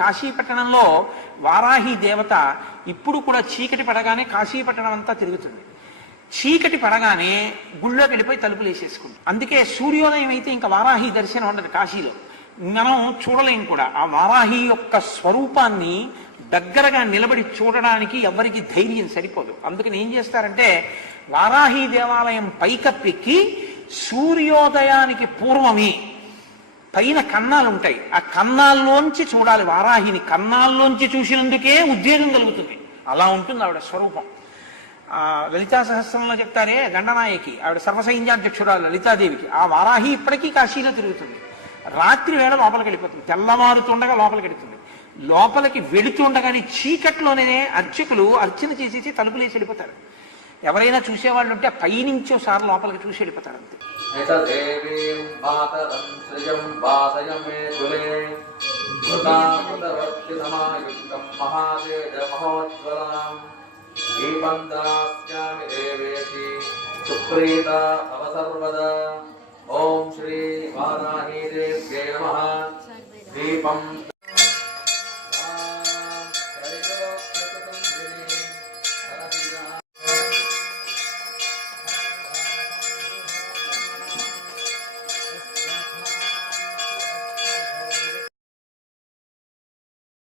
కాశీపట్టణంలో వారాహి దేవత ఇప్పుడు కూడా చీకటి పడగానే కాశీపట్టణం అంతా తిరుగుతుంది. చీకటి పడగానే గుళ్ళోకి వెళ్ళిపోయి తలుపులు వేసేసుకుంటుంది. అందుకే సూర్యోదయం అయితే ఇంకా వారాహి దర్శనం ఉండదు కాశీలో, మనం చూడలేం కూడా. ఆ వారాహి యొక్క స్వరూపాన్ని దగ్గరగా నిలబడి చూడడానికి ఎవరికి ధైర్యం సరిపోదు. అందుకని ఏం చేస్తారంటే వారాహి దేవాలయం పైకప్పెక్కి సూర్యోదయానికి పూర్వమే పైన కన్నాలు ఉంటాయి, ఆ కన్నాల్లోంచి చూడాలి వారాహిని. కన్నాల్లోంచి చూసినందుకే ఉద్వేగం కలుగుతుంది. అలా ఉంటుంది ఆవిడ స్వరూపం. లలితా సహస్రంలో చెప్తారే దండనాయకి, ఆవిడ సర్వసైన్యాధ్యక్షురాలు లలితాదేవికి. ఆ వారాహి ఇప్పటికీ కాశీలో తిరుగుతుంది. రాత్రి వేళ లోపలికి వెళ్ళిపోతుంది, తెల్లవారుతుండగా లోపలికి వెళుతుంది. లోపలికి వెళుతుండగానే చీకట్లోనే అర్చకులు అర్చన చేసేసి తలుపులేసి వెళ్ళిపోతారు. ఎవరైనా చూసేవాళ్ళు ఉంటే పైనుంచి ఒకసారి లోపలికి చూసి వెళ్ళిపోతారు అంతే. ఓం శ్రీ వారాహి దేవ్యై నమః. దీపం